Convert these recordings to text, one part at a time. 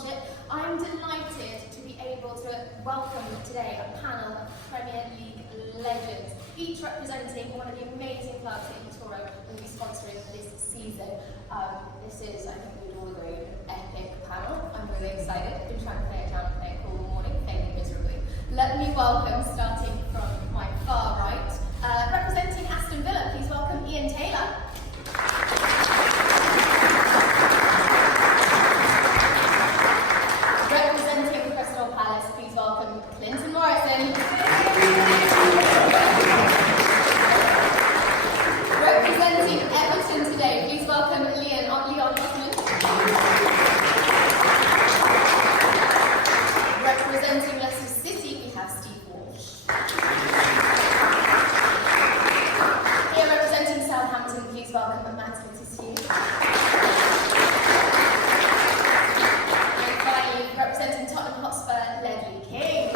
sponsorship, I'm delighted to be able to welcome today a panel of Premier League legends, each representing one of the amazing clubs that eToro will be sponsoring this season. This is, I think we'd all agree, an epic panel. I'm really excited. I've been trying to play it down and play it all morning, failing miserably. Let me welcome, starting from my far right, representing Aston Villa, please welcome Ian Taylor. Representing Crystal Palace, please welcome Clinton Morrison. Representing Everton today, please welcome Leon Osman. Representing Leicester City, we have Steve Walsh. Here representing Southampton, please welcome Tissier. And finally, representing Tottenham Hotspur, Ledley King.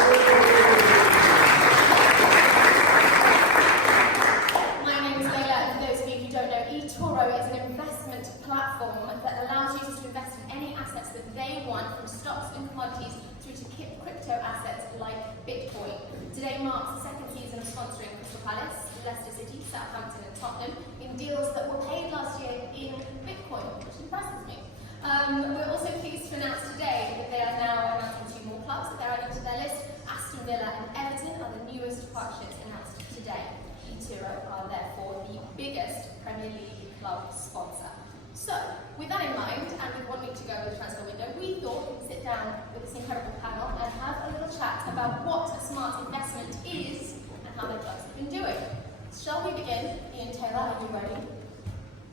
My name is Layla, and for those of you who don't know, eToro is an investment platform that allows users to invest in any assets that they want, from stocks and commodities through to crypto assets like Bitcoin. Today marks the second season of sponsoring Crystal Palace, Leicester City, Southampton and Tottenham in deals that were paid last year in Bitcoin, which impresses me. We're also pleased to announce today that they are now announcing 2 more clubs that they're adding to their list. Aston Villa and Everton are the newest partnerships announced today. eToro are therefore the biggest Premier League club sponsor. So, with that in mind, and with 1 week to go with the transfer window, we thought we'd sit down with this incredible panel and have a little chat about what a smart investment is and how their clubs have been doing. Shall we begin? Ian Taylor, are you ready?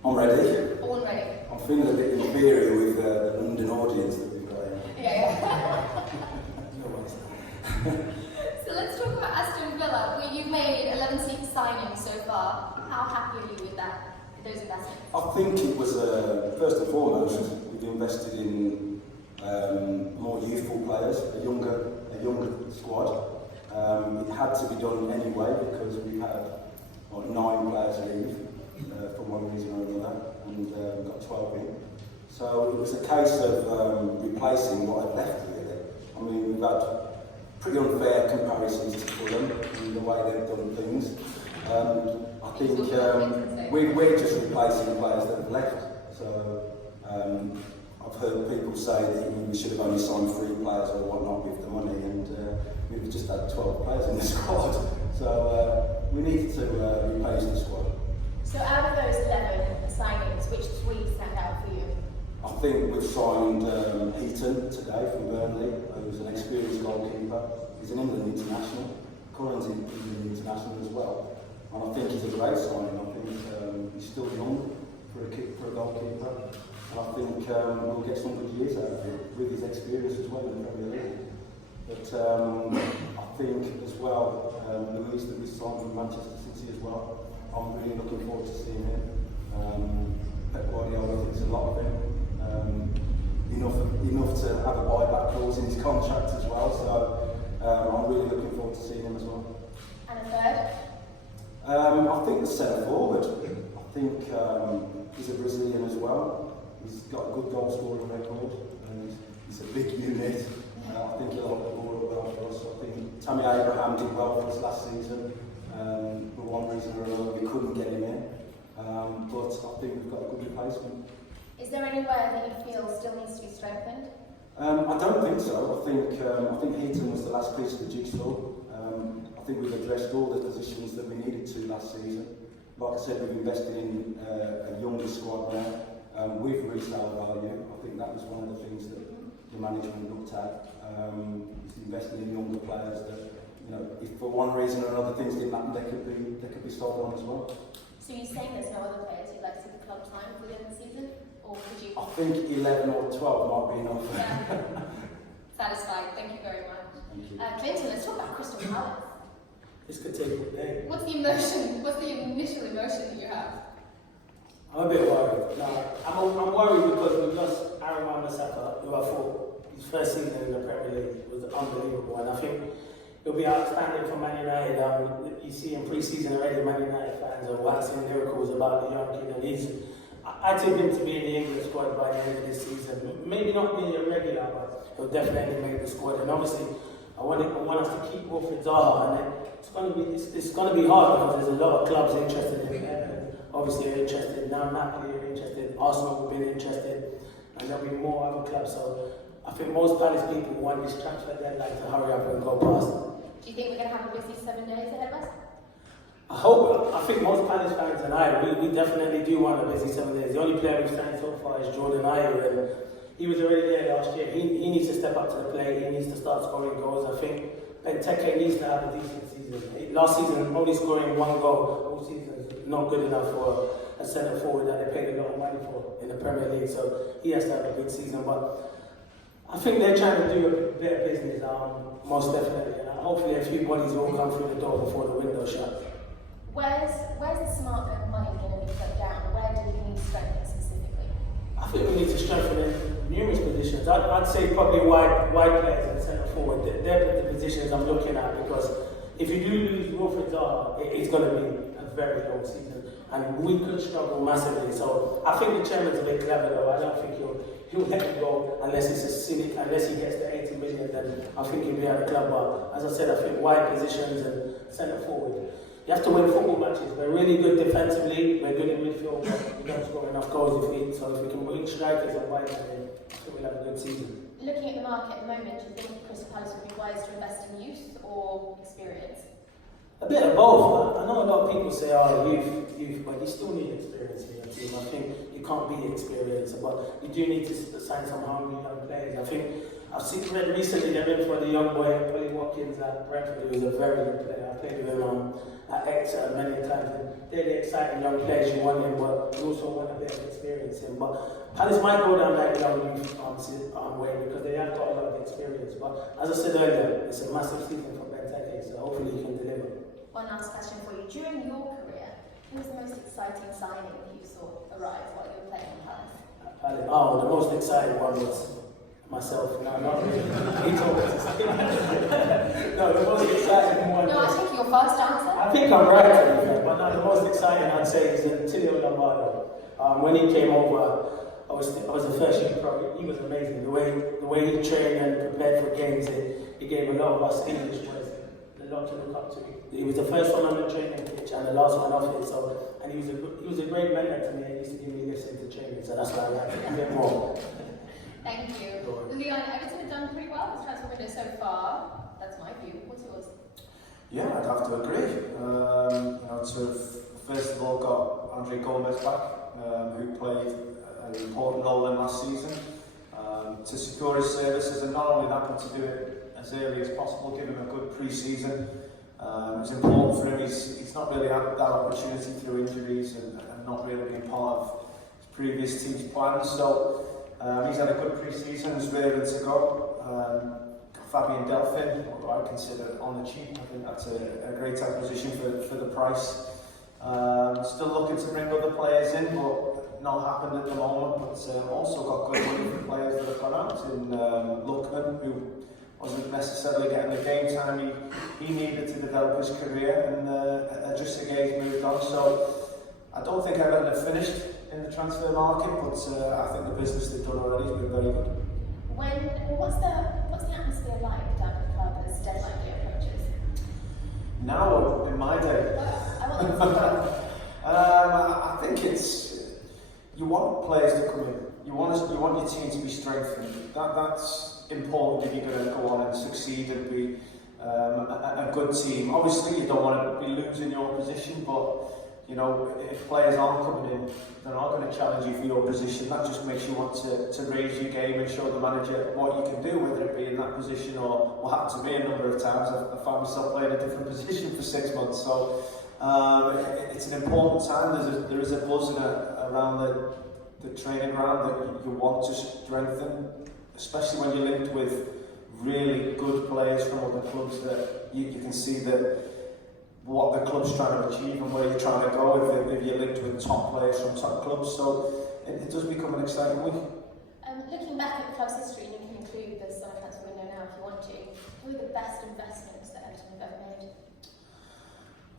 I'm ready. Born ready. I'm feeling a bit inferior with the London audience that we've got here. Yeah. So let's talk about Aston Villa, where you've made 11 signings so far. How happy are you with that, those investments? I think it was, first and foremost, we've invested in more youthful players, a younger squad. It had to be done anyway because we had 9 players leave for one reason or another, and we got 12 in. So it was a case of replacing what had left, really. I mean, we've had pretty unfair comparisons to Fulham in the way they've done things. I think we're just replacing players that have left. So I've heard people say that we should have only signed 3 players or whatnot with the money, and we've just had 12 players in the squad. So we need to replace the squad. So out of those 11 signings, which 3 stand out for you? I think we've signed Heaton today from Burnley, who's an experienced goalkeeper. He's an England international, currently England international as well. And I think he's a great signing. I think he's still young for a goalkeeper. And I think we'll get some good years out of him with his experience as well in the Premier League. But I think as well, Louise that we signed from Manchester City as well. I'm really looking forward to seeing him. Pep Guardiola thinks a lot of him. Enough to have a buyback clause in his contract as well. So I'm really looking forward to seeing him as well. And a third? I think the centre forward. I think he's a Brazilian as well. He's got a good goal scoring record, and he's a big unit. I think he'll hold the ball up well for us. I think Tammy Abraham did well for us last season. For one reason or another, we couldn't get him in. But I think we've got a good replacement. Is there anywhere that you feel still needs to be strengthened? I don't think so. I think Heaton was the last piece of the jigsaw. I think we've addressed all the positions that we needed to last season. Like I said, we've invested in a younger squad now with resale value. I think that was one of the things that the management looked at. Investing in younger players that, if for one reason or another things didn't happen, they could be sold on as well. So you're saying there's no other players you'd like to see the club sign for the end of the season? Or could you? I think 11 or 12 might be enough. Yeah. Satisfied, thank you very much. Thank you. Clinton, let's talk about Crystal Palace. This could take a day. What's the emotion? What's the initial emotion that you have? I'm a bit worried. No, I'm worried because we've lost Aaron Wan-Bissaka, who I thought his first season in the Premier League was unbelievable, and I think it'll be outstanding for Man United. You see in pre-season already, Man United fans are waxing miracles about the young kid, and I tip him to be in the England squad by the end of this season. Maybe not being a regular, but he'll definitely make the squad. And obviously, I want us to keep Wilfried Zaha, and then it's going to be hard because there's a lot of clubs interested in him. Obviously, they're interested. Now Napoli are interested. Arsenal have been interested, and there'll be more other clubs. So I think most Palace people want this transfer deadline to hurry up and go past. Do you think we're going to have a busy 7 days ahead of us? I think most Palace fans and we definitely do want a busy 7 days. The only player we've signed so far is Jordan Ayew, and he was already there last year. He needs to step up to the plate. He needs to start scoring goals. I think Benteke needs to have a decent season. Last season, only scoring 1 goal all season is not good enough for a centre forward that they paid a lot of money for in the Premier League. So he has to have a good season. But I think they're trying to do a bit of business, most definitely. And hopefully a few bodies will come through the door before the window shuts. Where's the smart bit of money going to be put down? Where do we need to strengthen specifically? I think we need to strengthen in numerous positions. I'd say probably wide players and centre forward. They're the positions I'm looking at, because if you do lose Wilfried Zaha, it's going to be a very long season, and we could struggle massively. So I think the chairman's a bit clever, though. I don't think he'll let him go unless it's a cynic, unless he gets to 80 million. Then I think he'll be at the club. But as I said, I think wide positions and centre forward. You have to win football matches. We're really good defensively, we're good in midfield, but we don't score enough goals so if we can win strikers and wide, then I think we'll have a good season. Looking at the market at the moment, do you think Crystal Palace would be wise to invest in youth or experience? A bit of both. I know a lot of people say, youth, but you still need experience in your team. I think you can't be experienced, but you do need to sign some hungry young players. I think I've read recently they went for the young boy, Polly Watkins at Brentford, who was a very good player. I played with him at Exeter many times, and they're the exciting young players you want him, but you also want a bit of experience in. But Palace might go down that young youth way because they have got a lot of experience. But as I said earlier, it's a massive season for Benteke, so hopefully he can deliver. One last question for you. During your career, who was the most exciting signing that you saw arrive while you were playing in Palace? The most exciting one was myself. No, not really. He told me to say that. No, the most exciting one. No, I think your first answer. I think I'm right, but no, the most exciting I'd say is Tissier Lombardo. When he came over, I was the first year pro. He was amazing. The way he trained and prepared for games, he gave a lot of us English boys a lot to look up to. He was the first one on the training pitch and the last one off it. So, and he was a great mentor to me. He used to give me lifts into training, so that's why I like him a bit more. Thank you. Leon, Everton have done pretty well this transfer window so far. That's my view. What's yours? Yeah, I'd have to agree. First of all, got Andre Gomez back, who played an important role in last season. To secure his services, and not only that, but to do it as early as possible, give him a good pre-season. It's important for him. He's not really had that opportunity through injuries and not really being part of his previous team's plans. So he's had a good pre-season, is ready to go. Fabian Delphin, what I consider on the cheap. I think that's a great acquisition for the price. Still looking to bring other players in, but not happened at the moment. But also got good money for players that have gone out in Lookman, who wasn't necessarily getting the game time he needed to develop his career, and just again moved on. So I don't think Everton have finished in the transfer market, but I think the business they've done already has been very good. What's the atmosphere like down at the club as deadline day approaches? Now, in my day, I think you want players to come in. You want your team to be strengthened. That's important if you're going to go on and succeed and be a good team. Obviously, you don't want to be losing your position, but if players aren't coming in, they're not going to challenge you for your position. That just makes you want to raise your game and show the manager what you can do, whether it be in that position or what happened to me a number of times. I found myself playing a different position for 6 months. So it's an important time. There is a buzz around the training ground that you want to strengthen, especially when you're linked with really good players from other clubs that you can see that what the club's trying to achieve and where you're trying to go if you're linked with top players from top clubs. So it does become an exciting week. Looking back at the club's history, and you can include the summer transfer window now if you want to, who are the best investments that Everton have ever made?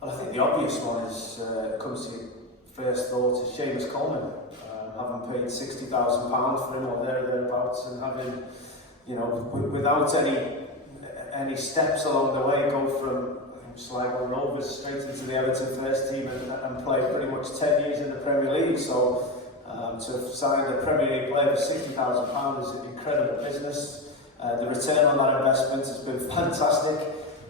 Well, I think the obvious one is comes to first thought is Seamus Coleman. having paid £60,000 for him or thereabouts, and having, you know, without any steps along the way, go from Sligo Rovers straight into the Everton first team and play pretty much 10 years in the Premier League. So to have signed a Premier League player for £60,000 is an incredible business. The return on that investment has been fantastic.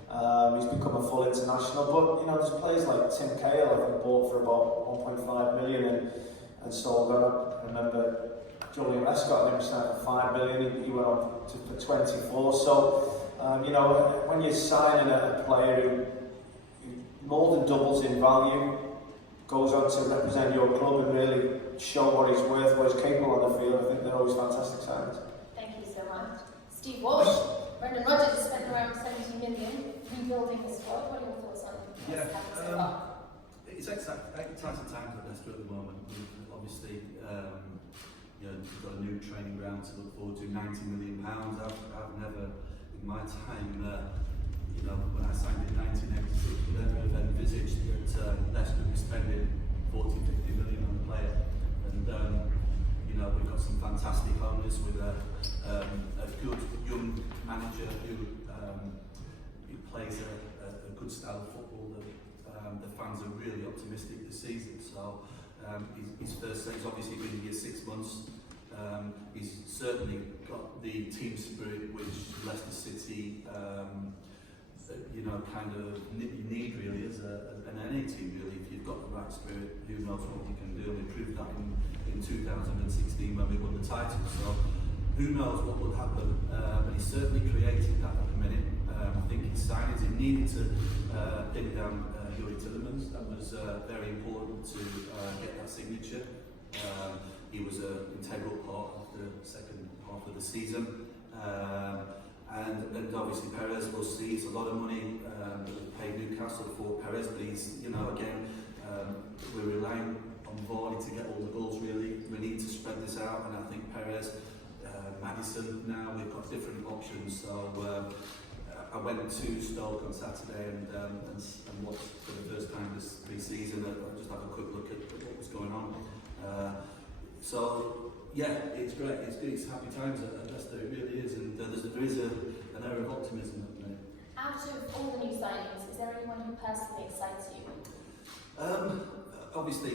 He's become a full international, but you know, there's players like Tim Cahill I think bought for about 1.5 million and sold on. I remember Julian Lescott never signed for 5 million. He went on for 24. So you know, when you're signing a player who more than doubles in value, goes on to represent your club and really show what he's worth, what he's capable on the field, I think they're always fantastic signings. Thank you so much. Steve Walsh, Brendan Rodgers has spent around 70 million rebuilding his squad. What are your thoughts on what's happened so far? It's exciting times at Leicester at the moment. Obviously, you know, we've got a new training ground to look forward to. £90 million. I've never, in my time, you know, when I signed in 1986, would ever have envisaged that Leicester would be spending 40-50 million on a player. And you know, we've got some fantastic owners with a good young manager who plays a good style of football that the fans are really optimistic this season. So his first he's obviously been here 6 months. He's certainly got the team spirit which Leicester City you know, kind of you need really as an NA team really. If you've got the right spirit, who knows what you can do. We proved that in 2016 when we won the title. So who knows what will happen, but he's certainly created that at the minute. I think his signings, he needed to pin down Yuri Tillemans. That was very important to get that signature. He was an integral part of the second half of the season. And obviously Perez, we'll see, it's a lot of money that we paid Newcastle for Perez, but he's, you know, again, we're relying on Varney to get all the goals really. We need to spread this out, and I think Perez, Maddison, now we've got different options. So I went to Stoke on Saturday and watched for the first time this pre-season. I just have a quick look at what was going on. So yeah, it's great. It's good. It's happy times at Leicester. It really is, and there is an air of optimism at the minute. Out of all the new signings, is there anyone who personally excites you? Obviously,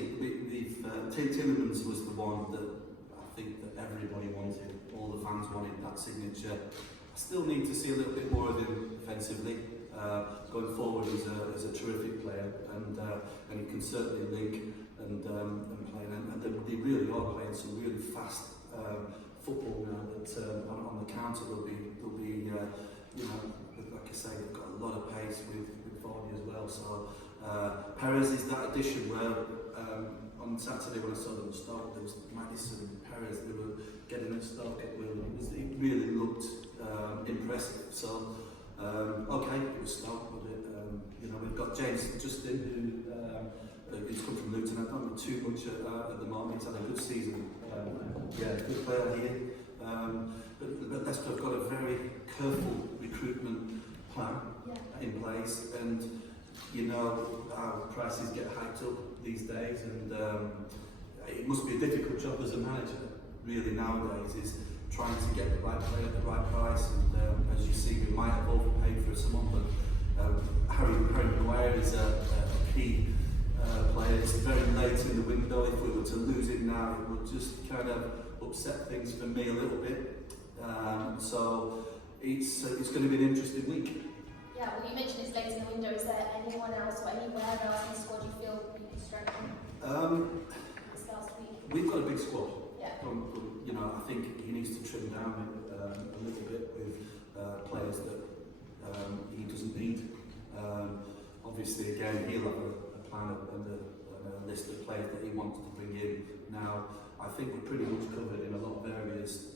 Tillemans was the one that I think that everybody wanted. All the fans wanted that signature. I still need to see a little bit more of him offensively. Going forward, he's a terrific player, and he can certainly link and play. And they really are playing some really fast football now. That on the counter will be you know, like I say, they've got a lot of pace with Varney as well. So Perez is that addition where on Saturday when I saw them start, there was Maddison and Perez. They were getting it stuck at will. It really looked impressive. So okay, it was Stoke, but you know, we've got James Justin who he's come from Luton. I don't know too much at the moment. He's had a good season. Yeah, good player here. But Leicester have got a very careful recruitment plan in place, and you know how prices get hiked up these days, and it must be a difficult job as a manager really nowadays, is trying to get the right player at the right price. And as you see, we might have overpaid for someone, but Harry Maguire is a key player. It's very late in the window. If we were to lose it now, it would just kind of upset things for me a little bit. So it's going to be an interesting week. Yeah, well, you mentioned it's late in the window. Is there anyone else or anywhere else in the squad you feel you could strengthen this last week? We've got a big squad. Yeah. You know, I think he needs to trim down a little bit with players that he doesn't need. Obviously, again, he'll have a plan and a list of players that he wants to bring in. Now, I think we're pretty much covered in a lot of areas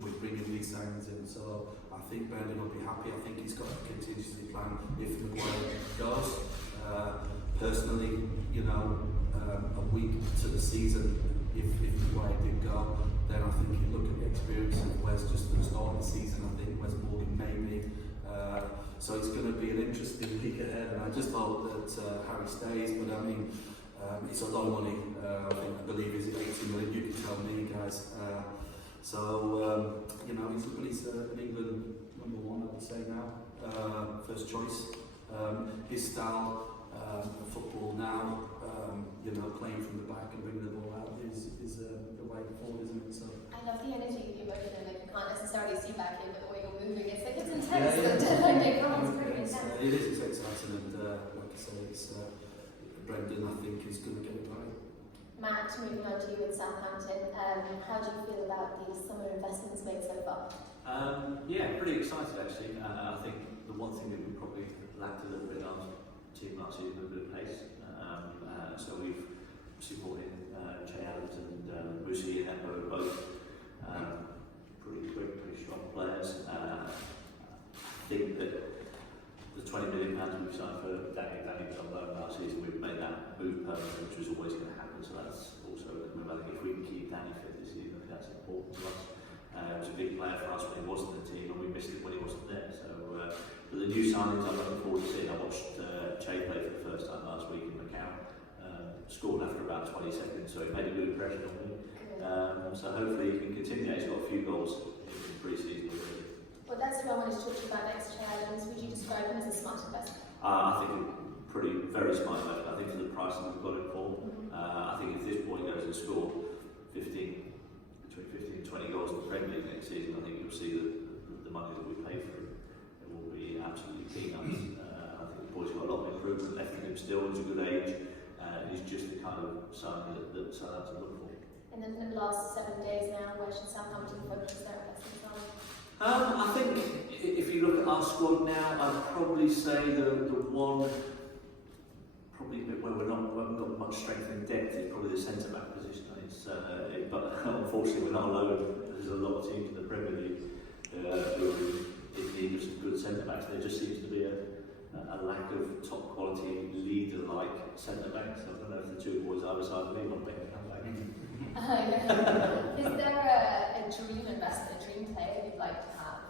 with bringing these signings in. So I think Brendan will be happy. I think he's got a contingency plan if Maguire goes. Personally, you know, a week to the season, if Maguire did go, then I think you look at the experience of Wes just at the start of the season. I think Wes Morgan maybe. So it's going to be an interesting week ahead, and I just hope that Harry stays. But I mean, It's a lot of money. I believe it's 80 million. You can tell me, guys. You know, he's an England #1, I would say now. First choice. His style of football now, you know, playing from the back and bringing the ball out is the way forward, isn't it? So. I love the energy, the emotion that you can't necessarily see back here, but the way you're moving, it's like it's intense. It's pretty intense. It is, it's exciting, and like I say, it's Brendan, I think, is going to get it right. Matt, moving on to you in Southampton, how do you feel about the summer investments made so far? Yeah, pretty excited actually. I think the one thing that we probably lacked a little bit on team last season was a bit of pace. So we've supported Che Adams and Musi and Embo, both pretty quick, pretty strong players. I think that the £20 million we've signed for Danny was on loan last season, we've made that move permanent, which was always going to happen. So that's also, I think if we can keep Danny fit this season, I think that's important to us. He was a big player for us when he wasn't in the team, and we missed it when he wasn't there. So, but the new signings I'm looking forward to seeing. I watched Che play for the first time last week in Macau. Scored after about 20 seconds, so it made a good impression on me. So hopefully he can continue. He's got a few goals in pre-season already. Well, that's what I wanted to talk to you about next, Che Adams. Would you describe him as a smart investment? I think very smart investment. I think for the price that we've got it for, I think if this boy goes and score between 15 and 20 goals in the Premier League next season, I think you'll see that the money that we pay for him, it will be absolutely peanuts. I think the boy's got a lot of improvement left in him still. He's a good age. He's just the kind of signing that Southampton look for. In the last 7 days now, where should Southampton focus their investments on? I think if you look at our squad now, I'd probably say the one probably where we've not got much strength in depth is probably the centre back position. But unfortunately, with our load, there's a lot of teams in the Premier League who are in need of some good centre backs. There just seems to be a lack of top quality leader-like centre backs. I don't know if the two boys either side of me want to make a comeback. Is there a dream investment, a dream player you'd like to have?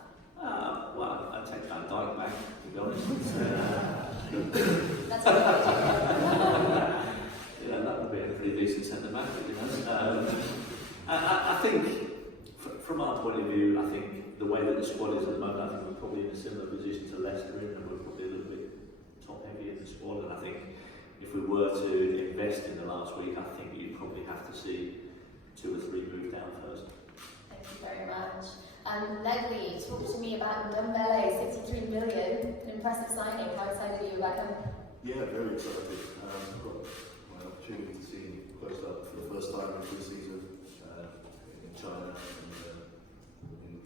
Well, I'd take Van Dijk back, to be honest. That's what I Yeah, that would be a pretty decent centre back, to be honest. I think, from our point of view, I think the way that the squad is at the moment, I think we're probably in a similar position to Leicester, and we're probably a little bit top heavy in the squad. And I think if we were to invest in the last week, I think you'd probably have to see 2 or 3 move down first. Thank you very much. Ledley, talk to me about Ndombele, 63 million, an impressive signing. How excited are you about him? Yeah, very excited. I've got my opportunity to see him close up for the first time in pre-season in China.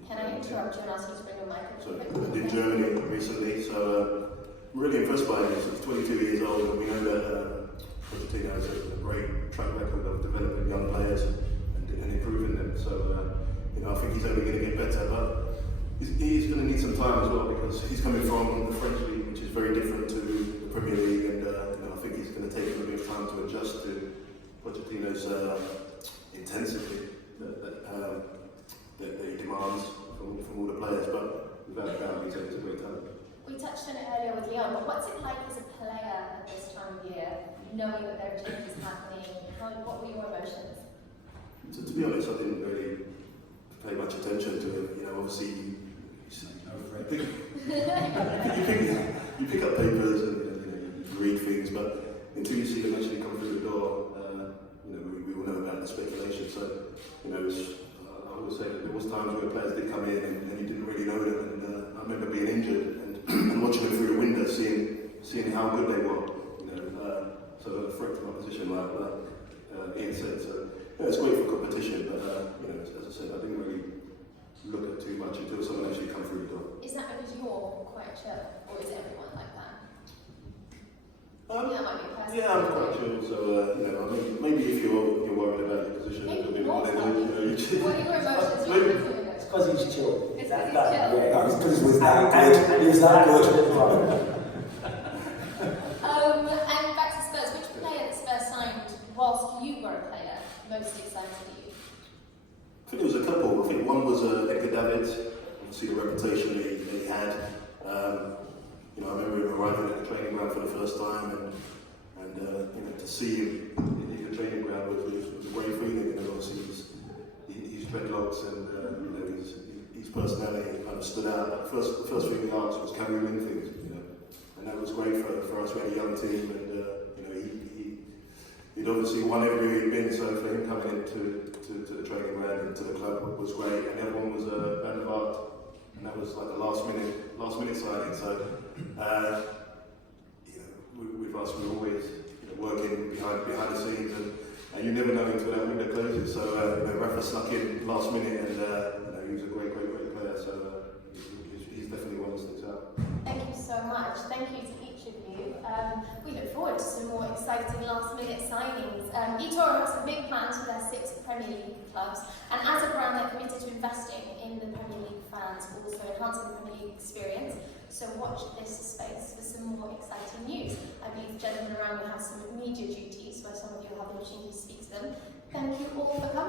Can I interrupt you and ask you to bring your microphone? So in Germany recently, so I'm really impressed by him. He's 22 years old, and we know that Pochettino has a great track record of developing young players and improving them. So you know, I think he's only going to get better, but he's going to need some time as well, because he's coming from the French league, which is very different to the Premier League, and you know, I think he's going to take a little bit of time to adjust to Pochettino's intensity that he demands from all the players. But without a doubt, he's a great talent. We touched on it earlier with Leon, but what's it like as a player at this time of year, knowing that there are changes happening? What were your emotions? So, to be honest, I didn't really pay much attention to it. You know, obviously you pick up papers and you read things, but until you see them actually come through the door, you know, we all know about the speculation. So, you know, I would say that there was times where players did come in and you didn't really know them, and I remember being injured and watching them through the window, seeing how good they were. You know, so a threat to my position, like Ian said. So yeah, it's great for competition, but you know, as I said, I didn't really look at too much until someone actually come through the door. Is that because you're quite chill, or is everyone like that? That might be personal. Yeah, I'm quite chill. So you know, I mean, maybe if you're worried about your position a little bit more, then you know, you just. What are your emotions? It's because he's chill. It's because he's chill. Yeah, No, it's because he was that good. He was that good. And back to Spurs, which player that Spurs signed whilst you were a player most excited you? I think there was a couple. I think one was Edgar Davids. Obviously, the reputation that he had. You know, I remember him arriving at the training ground for the first time, and and you know, to see him in the training ground was a great feeling. And obviously his dreadlocks and you know, his personality kind of stood out. The first thing we asked was, can we win things? You know, and that was great for us. We had a young team, and you know, he'd obviously won everywhere he'd been. So for him coming into the training ground and to the club was great, and everyone was a band of art, and that was like a last minute signing. So you know, with us, we're always, you know, working behind the scenes, and you never know until that window closes. So you know, Rafa snuck in last minute, and you know, he was a great player. So he's definitely one that sticks out. Thank you so much. Thank you to each of you. We look forward to some more exciting last-minute signings. eToro has some big plans for their 6 Premier League clubs, and as a brand, they're committed to investing in the Premier League fans, also enhancing the Premier League experience. So watch this space for some more exciting news. I believe the gentlemen around me have some media duties, where some of you will have the opportunity to speak to them. Thank you all for coming.